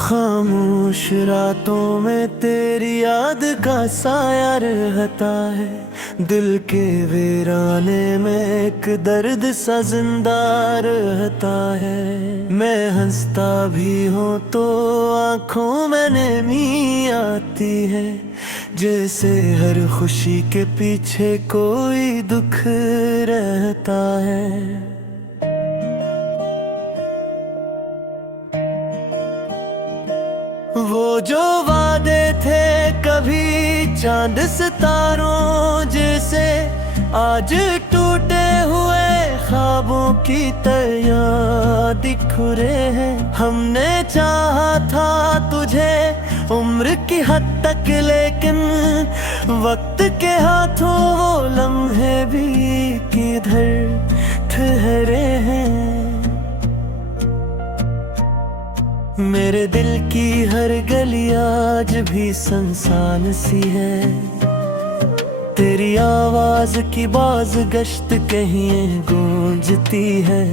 खामोश रातों में तेरी याद का साया रहता है। दिल के वीराने में एक दर्द सा जिंदा रहता है। मैं हंसता भी हूँ तो आँखों में नमी आती है, जैसे हर खुशी के पीछे कोई दुख रहता है। वो जो वादे थे कभी चांद सितारों जैसे, आज टूटे हुए ख्वाबों की तरह दिखरे हैं। हमने चाहा था तुझे उम्र की हद तक, लेकिन वक्त के हाथों वो लम्हे भी किधर ठहरे हैं। मेरे दिल की हर गली आज भी सुनसान सी है। तेरी आवाज की बाज गश्त कहीं गूंजती है।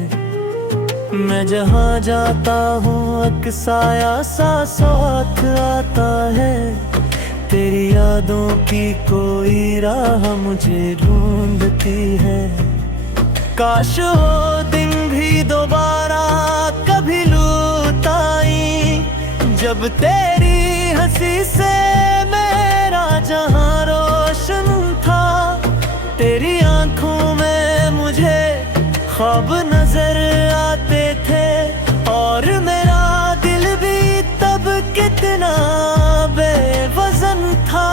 मैं जहाँ जाता हूँ अक्साया सा साथ आता है। तेरी यादों की कोई राह मुझे ढूंढती है। काश वो दिन भी दोबारा कभी लौट आई, जब तेरी हंसी से मेरा जहां रोशन था। तेरी आंखों में मुझे ख्वाब नजर आते थे, और मेरा दिल भी तब कितना बेवजन था।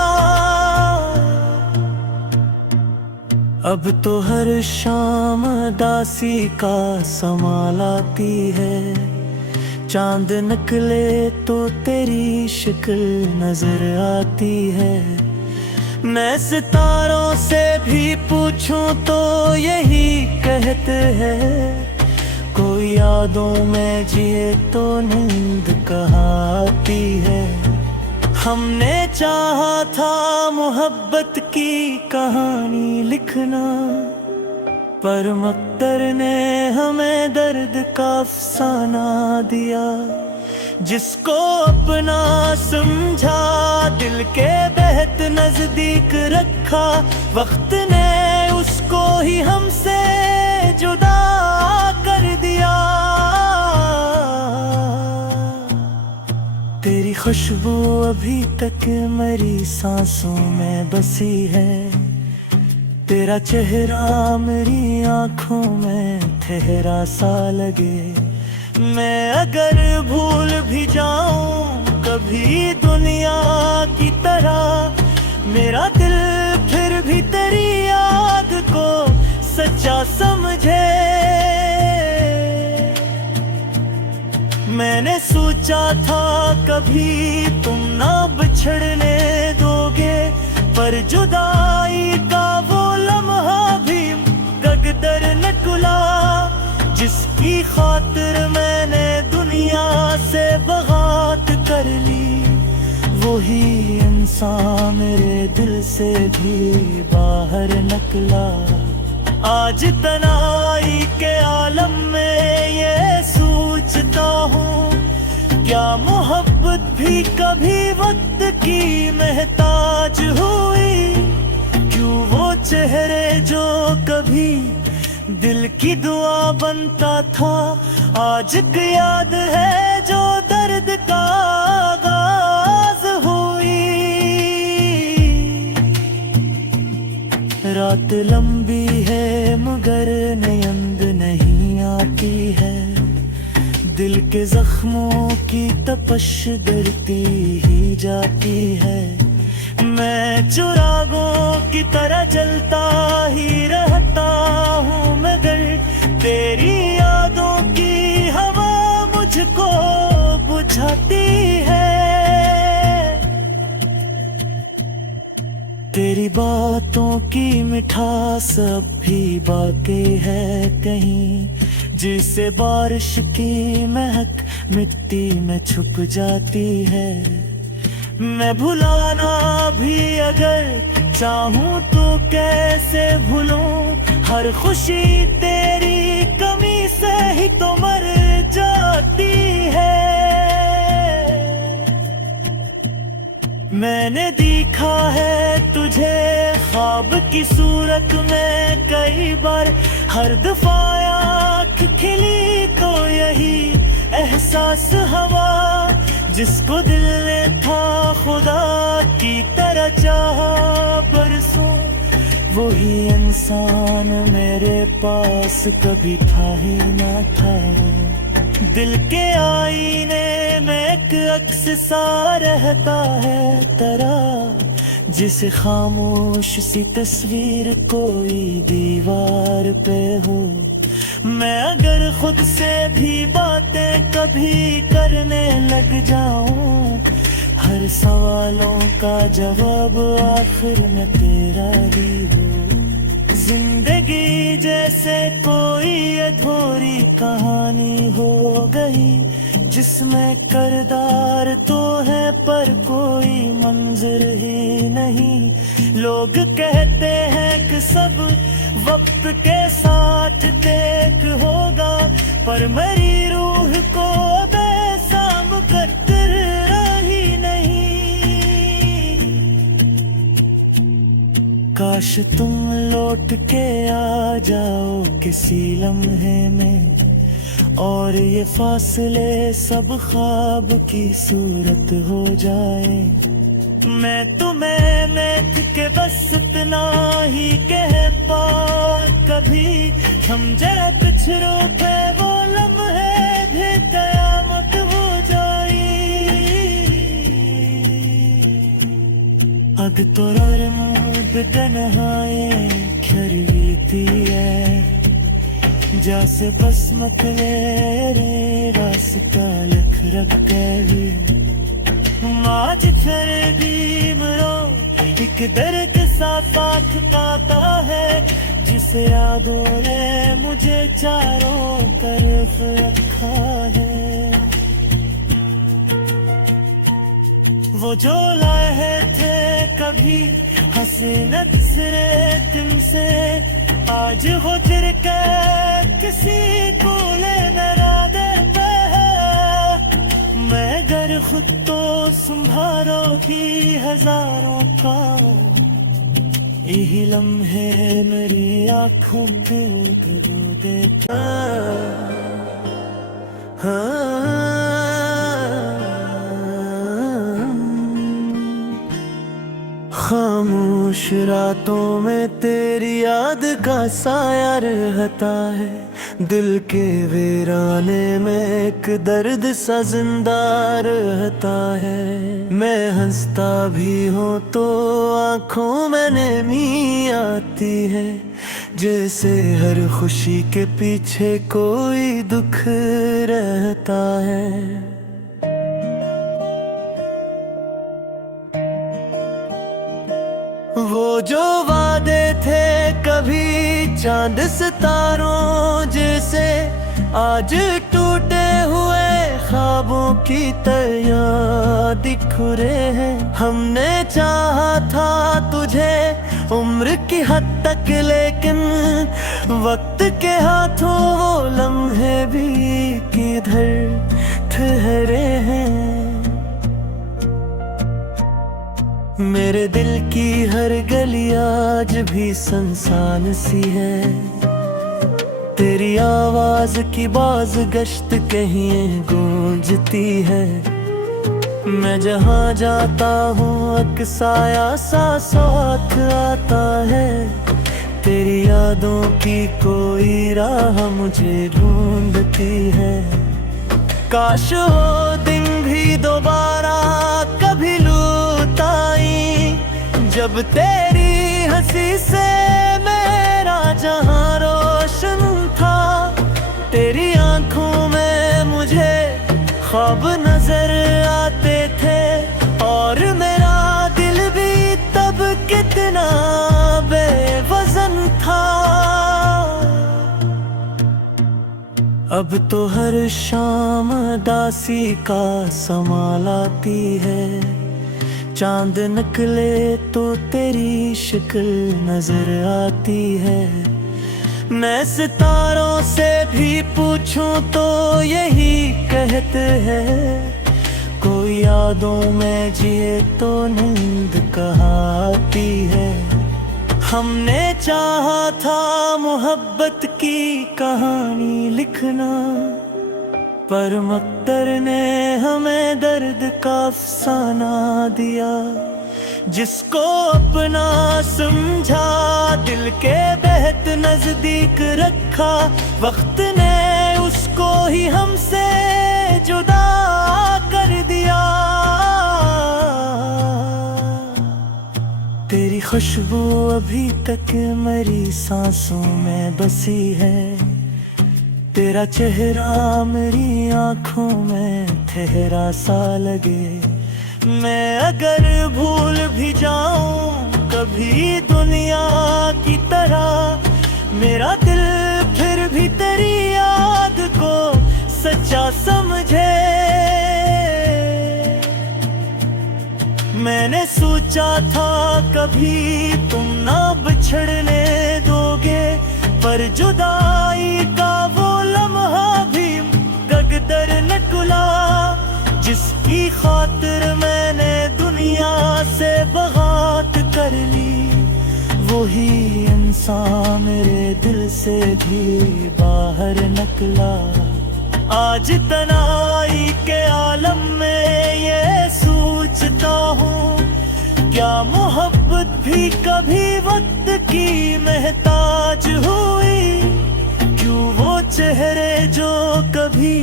अब तो हर शाम दासी का समा लाती है। चांद निकले तो तेरी शक्ल नजर आती है। मैं सितारों से भी पूछूं तो यही कहते हैं, कोई यादों में जिए तो नींद कहाँ आती है। हमने चाहा था मोहब्बत की कहानी लिखना, पर मक्दर ने हमें दर्द का अफसाना दिया। जिसको अपना समझा दिल के बेहद नजदीक रखा, वक्त ने उसको ही हमसे जुदा कर दिया। तेरी खुशबू अभी तक मेरी सांसों में बसी है। तेरा चेहरा मेरी आंखों में ठहरा सा लगे। मैं अगर भूल भी जाऊं कभी दुनिया की तरह, मेरा दिल फिर भी तेरी याद को सच्चा समझे। मैंने सोचा था कभी तुम ना बिछड़ने दोगे, पर जुदाई का वो लम्हा भी कदर निकला। जिसकी खातिर मैंने दुनिया से बगावत कर ली, वही इंसान मेरे दिल से भी बाहर निकला। आज तन्हाई के आलम में ये सोचता हूँ, क्या मोहब्बत भी कभी वक्त की महताज हुई। क्यों वो चेहरे जो कभी दिल की दुआ बनता था, आज की याद है जो दर्द का आगाज हुई। रात लंबी है मगर नींद नहीं आती है। दिल के जख्मों की तपश दरती ही जाती है। मैं चिरागों की तरह जलता ही रहता हूँ, मगर तेरी यादों की हवा मुझको बुझाती है। तेरी बातों की मिठास अब भी बाकी है कहीं, जिसे बारिश की महक मिट्टी में छुप जाती है। मैं भुलाना भी अगर चाहूं तो कैसे भूलूं, हर खुशी तेरी कमी से ही तो मर जाती है। मैंने देखा है तुझे ख्वाब की सूरत में कई बार, हर दफा आँख खिली तो यही एहसास हवा, जिसको दिल ने था खुदा की तरह चाहा बरसों, वही इंसान मेरे पास कभी था ही ना था। दिल के आईने में एक अक्स सा रहता है तेरा, जिसे खामोश सी तस्वीर कोई दीवार पे हो। मैं अगर खुद से भी बातें कभी करने लग जाऊं, हर सवालों का जवाब आखिर में तेरा ही हो। जिंदगी जैसे कोई अधूरी कहानी हो गई, जिसमें किरदार तो है पर कोई मंजर ही नहीं। लोग कहते हैं कि सब वक्त के साथ देख होगा, पर मेरी रूह को बेसाम कतर रही नहीं। काश तुम लौट के आ जाओ किसी लम्हे में, और ये फासले सब ख्वाब की सूरत हो जाए। मैं तुम्हें मैथ के बस इतना ही कह पा कभी, हम जरा पिछड़ों पे वो लम्हे भी कयामत हो जाई। अब तो तन्हाई खरीदी है, जैसे बस मेरे रास्ता लिख रखे आज फिर भी मरो, एक दर्द सा साथ आता है, जिसे यादों ने मुझे चारों तरफ रखा है। वो जो लाए थे कभी हंसे नजरे तुमसे, आज हो फिर के किसी को लेना देते हैं। मैं घर खुद तो संभालो भी हजारों का, यही लम्हे मेरी आंखों पे डुबो देता। खामोश रातों में तेरी याद का साया रहता है, दिल के वीराने में एक दर्द सा जिंदा रहता है। मैं हंसता भी हूँ तो आँखों में नमी आती है, जैसे हर खुशी के पीछे कोई दुख रहता है। वो जो वादे थे कभी चांद सितारों जैसे, आज टूटे हुए ख्वाबों की तरह दिखरे हैं। हमने चाहा था तुझे उम्र की हद तक, लेकिन वक्त के हाथों वो लम्हे भी किधर ठहरे हैं। मेरे दिल की हर गली आज भी सुनसान सी है, तेरी आवाज की बाज गश्त कहीं गूंजती है। मैं जहाँ जाता हूँ अक्साया सा साथ आता है, तेरी यादों की कोई राह मुझे ढूंढती है। काश वो दिन भी दोबारा कभी लौट आई, जब तेरी हंसी से मेरा जहां रोशन था। तेरी आंखों में मुझे ख्वाब नजर आते थे, और मेरा दिल भी तब कितना बेवजन था। अब तो हर शाम दासी का समा लाती है, चांद निकले तो तेरी शक्ल नजर आती है। मैं सितारों से भी पूछूं तो यही कहते हैं, कोई यादों में जिए तो नींद कहाँ आती है। हमने चाहा था मोहब्बत की कहानी लिखना, पर मकदर ने हमें दर्द का अफसाना दिया। जिसको अपना समझा दिल के बेहद नजदीक रखा, वक्त ने उसको ही हमसे जुदा कर दिया। तेरी खुशबू अभी तक मेरी सांसों में बसी है, तेरा चेहरा मेरी आंखों में ठहरा सा लगे। मैं अगर भूल भी जाऊं कभी दुनिया की तरह, मेरा दिल फिर भी तेरी याद को सच्चा समझे। मैंने सोचा था कभी तुम ना बिछड़ने दोगे, पर जुदाई का वो लम्हा भी गगदर निकला। जिसकी खातिर मैंने दुनिया से बगावत कर ली, वही इंसान मेरे दिल से भी बाहर निकला। आज तन्हाई के आलम में ये सोचता हूँ, क्या मोहब्बत भी कभी वक्त की महताज हुई। क्यों वो चेहरे जो कभी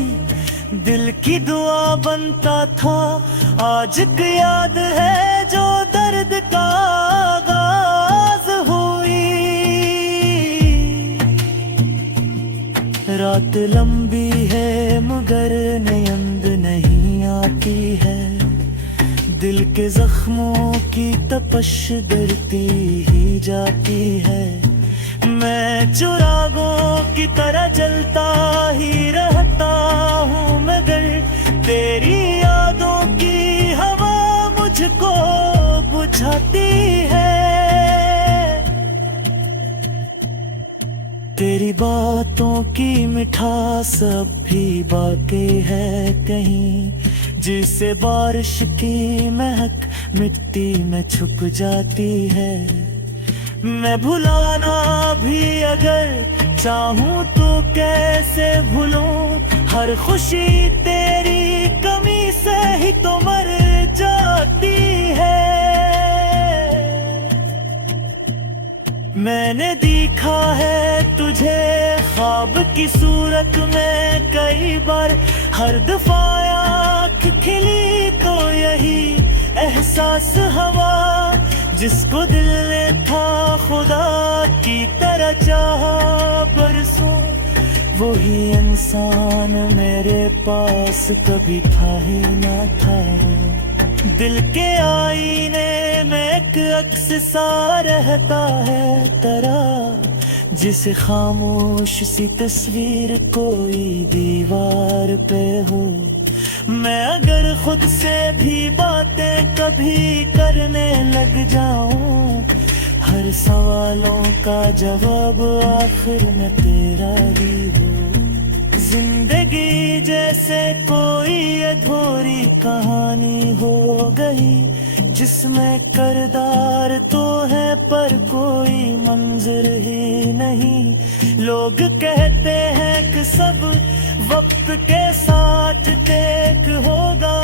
दिल की दुआ बनता था, आज की याद है जो दर्द का आगाज हुई। रात लंबी है मगर नींद नहीं आती है, दिल के जख्मों की तपश गिरती ही जाती है। मैं चिरागों की तरह जलता ही रहता हूँ, मगर तेरी यादों की हवा मुझको बुझाती है। तेरी बातों की मिठास अब भी बाकी है कहीं, जिसे बारिश की महक मिट्टी में छुप जाती है। मैं भुलाना भी अगर चाहूँ तो कैसे भूलूं, हर खुशी तेरी कमी से ही तो मर जाती है। मैंने देखा है तुझे ख्वाब की सूरत में कई बार, हर दफा आँख खिली तो यही एहसास हवा। जिसको दिल ने था खुदा की तरह चाहा बरसों, वही इंसान मेरे पास कभी था ही ना था। दिल के आईने में एक अक्स सा रहता है तेरा, जिसे खामोश सी तस्वीर कोई दीवार पे हो। मैं अगर खुद से भी बातें कभी करने लग जाऊं, हर सवालों का जवाब आखिर में तेरा ही हो। जिंदगी जैसे कोई अधूरी कहानी हो गई, जिसमें किरदार तो है पर कोई मंजर ही नहीं। लोग कहते हैं कि सब वक्त के साथ टेक होगा,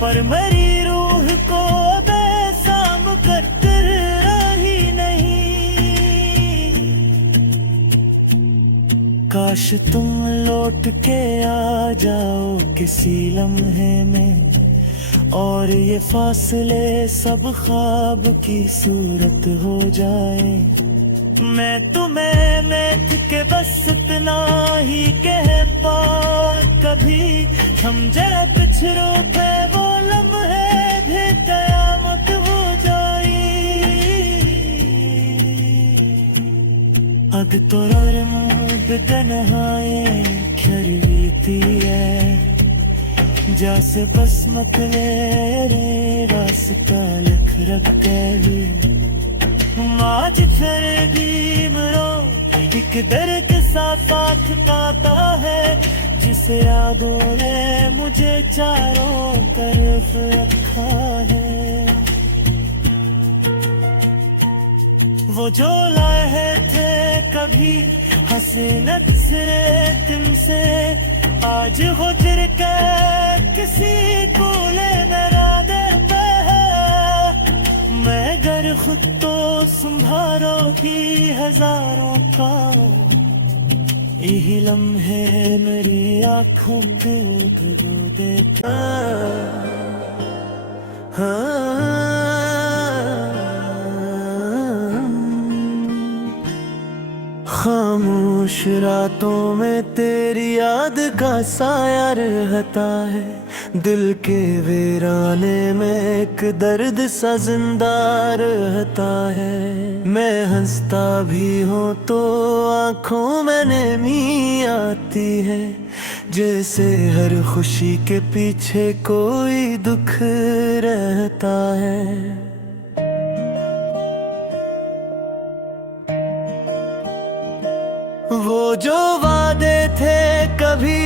पर मेरी रूह को बेसाम कर रही नहीं। काश तुम लौट के आ जाओ किसी लम्हे में, और ये फासले सब ख्वाब की सूरत हो जाए। मैं तुम्हें मैथ के बस इतना ही कह पा कभी, हम जरा पिछड़ो पे वो लम्हे भी कयामत हो जाई। अब तो रमूद तन्हाई खरवीती है, जैसे बस मेरे रास्ता लिख रखे आज तेरे भी मरो एक दर्द सा साथ पाता है जिसे यादों ने मुझे चारों तरफ रखा है। वो जो लाए थे कभी हंसे नजरे तुमसे आज हो तिर के किसी कूले मेरा देते है। मैं घर खुद तो संभारो की हजारों का यही लम्हे मेरी आंखों पे भिगो देता। खामोश रातों में तेरी याद का साया रहता है दिल के वीराने में एक दर्द सा जिंदा रहता है। मैं हंसता भी हूँ तो आँखों में नमी आती है जैसे हर खुशी के पीछे कोई दुख रहता है। वो जो वादे थे कभी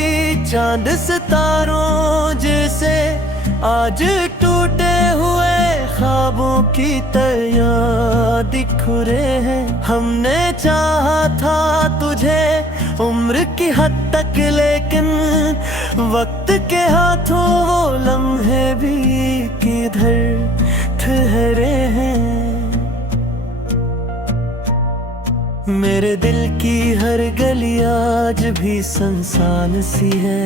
चांद सितारों जैसे आज टूटे हुए ख्वाबों की तरह दिखरे हैं। हमने चाहा था तुझे उम्र की हद तक लेकिन वक्त के हाथों वो लम्हे भी किधर ठहरे हैं। मेरे दिल की हर गली आज भी सुनसान सी है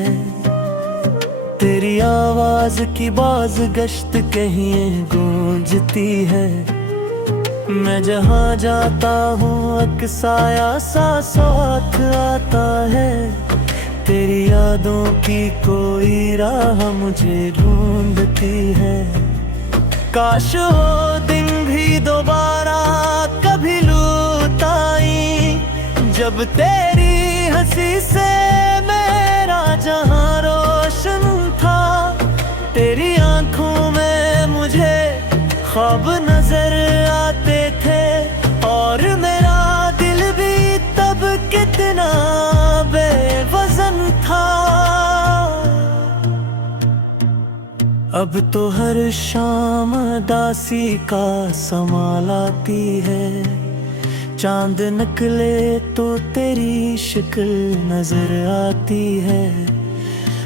तेरी आवाज की बाज गश्त कहीं गूंजती है। मैं जहाँ जाता हूँ अक्साया सा साथ आता है तेरी यादों की कोई राह मुझे ढूंढती है। काश वो दिन भी दोबारा कभी लौट आई जब तेरी हंसी से मेरा जहां रोशन था। तेरी आंखों में मुझे ख्वाब नजर आते थे और मेरा दिल भी तब कितना बेवजन था। अब तो हर शाम दासी का संभाल आती है चांद निकले तो तेरी शक्ल नजर आती है।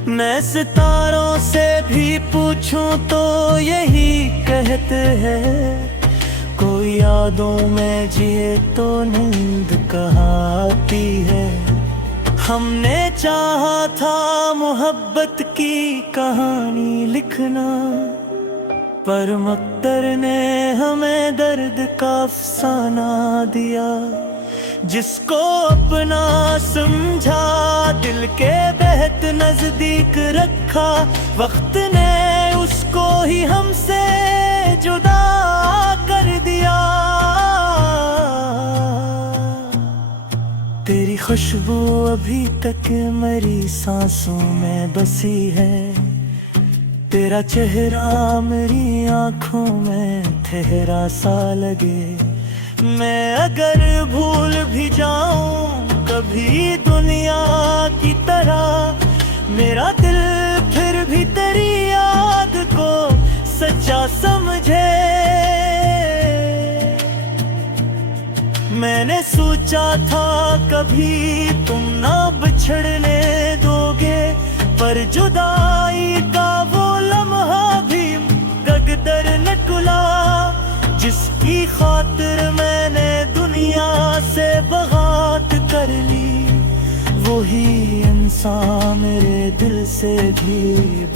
मैं सितारों से भी पूछूं तो यही कहते हैं कोई यादों में जिए तो नींद कहाँ आती है। हमने चाहा था मोहब्बत की कहानी लिखना पर मक्तर ने हमें दर्द का अफसाना दिया। जिसको अपना समझा दिल के बेहद नजदीक रखा वक्त ने उसको ही हमसे जुदा कर दिया। तेरी खुशबू अभी तक मेरी सांसों में बसी है तेरा चेहरा मेरी आंखों में ठहरा सा लगे। मैं अगर भूल भी जाऊं कभी दुनिया की तरह मेरा दिल फिर भी तेरी याद को सच्चा समझे। मैंने सोचा था कभी तुम ना बिछड़ने दोगे पर जुदाई का वो लम्हा भी गगदर निकला। जिसकी खातिर मैंने दुनिया से बगावत कर ली वही इंसान मेरे दिल से भी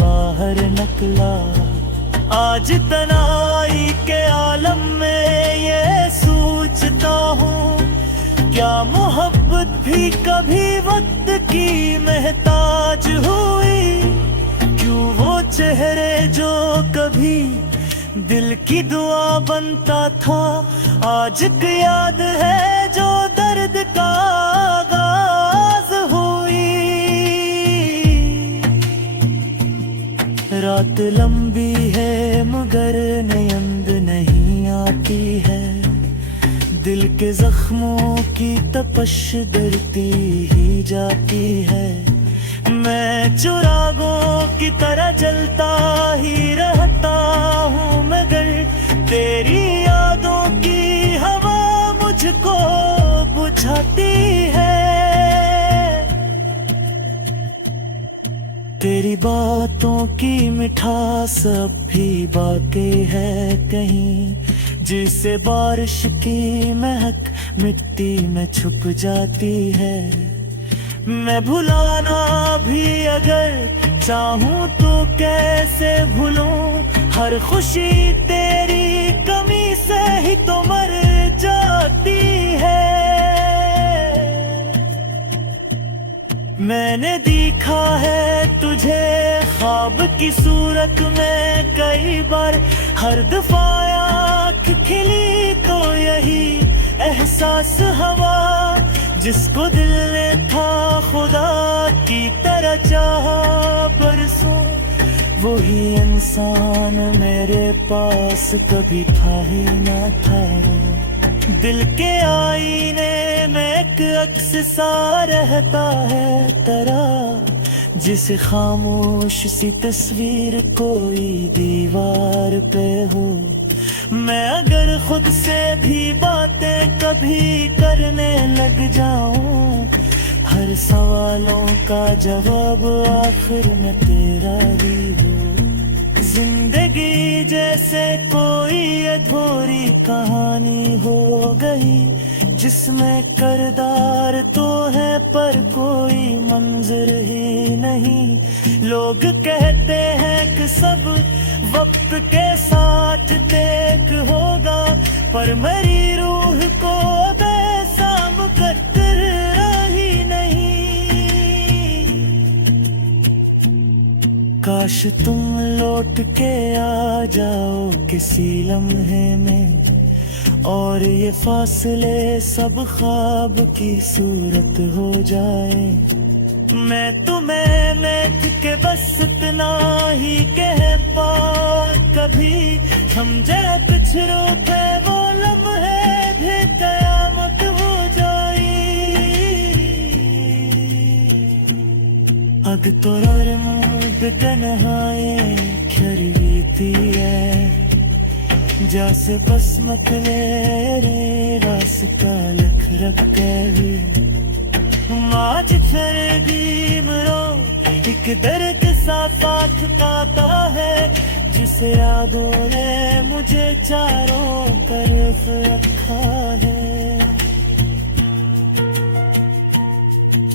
बाहर निकला। आज तन्हाई के आलम में ये सोचता हूँ क्या मोहब्बत भी कभी वक्त की महताज हुई। क्यों वो चेहरे जो कभी दिल की दुआ बनता था आज की याद है जो दर्द का आगाज हुई। रात लंबी है मगर नींद नहीं आती है, दिल के जख्मों की तपश दरती ही जाती है। मैं चिरागों की तरह जलता ही रहता हूँ मगर तेरी यादों की हवा मुझको बुझाती है। तेरी बातों की मिठास अब भी बाकी है कहीं, जिसे बारिश की महक मिट्टी में छुप जाती है। मैं भुलाना भी अगर चाहूं तो कैसे भूलूं, हर खुशी तेरी कमी से ही तो मर जाती है। मैंने देखा है तुझे ख्वाब की सूरत में कई बार, हर दफा आँख खिली तो यही एहसास हवा, जिसको दिल ने था खुदा की तरह चाहा बरसों, वही इंसान मेरे पास कभी था ही न था। दिल के आईने में एक अक्स सा रहता है तेरा, जिसे खामोश सी तस्वीर कोई दीवार पे हो। मैं अगर खुद से भी बातें कभी करने लग जाऊं, हर सवालों का जवाब आखिर में तेरा ही हो। जिंदगी जैसे कोई अधूरी कहानी हो गई, जिसमें किरदार तो है पर कोई मंजर ही नहीं। लोग कहते हैं कि सब वक्त के साथ देख होगा, पर मेरी रूह को ऐसा मुकद्दर ही नहीं। काश तुम लौट के आ जाओ किसी लम्हे में, और ये फासले सब ख्वाब की सूरत हो जाए। मैं तुम्हें मिट के बस इतना ही कह पा कभी, हम जरा पिछड़ों पे वो लम्हे भी कयामत हो जाए। अग तोर मुझ तन्हाए खरीदी है, जैसे बस मतले रास्ता लख रख गई। आज फिर भी मरो एक दर्द सा साथ आता है, जिसे यादों ने मुझे चारों तरफ रखा है।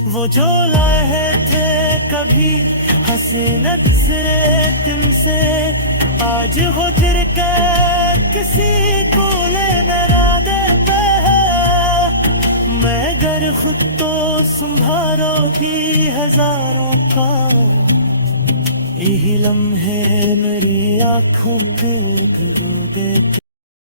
वो जो लाए थे कभी हंसे नजरे तुमसे, आज हो फिर के किसी को लेना देता है। मैं घर खुद तो संभालो भी हजारों का, यही लम्हे मेरी आंखों पे धो देते।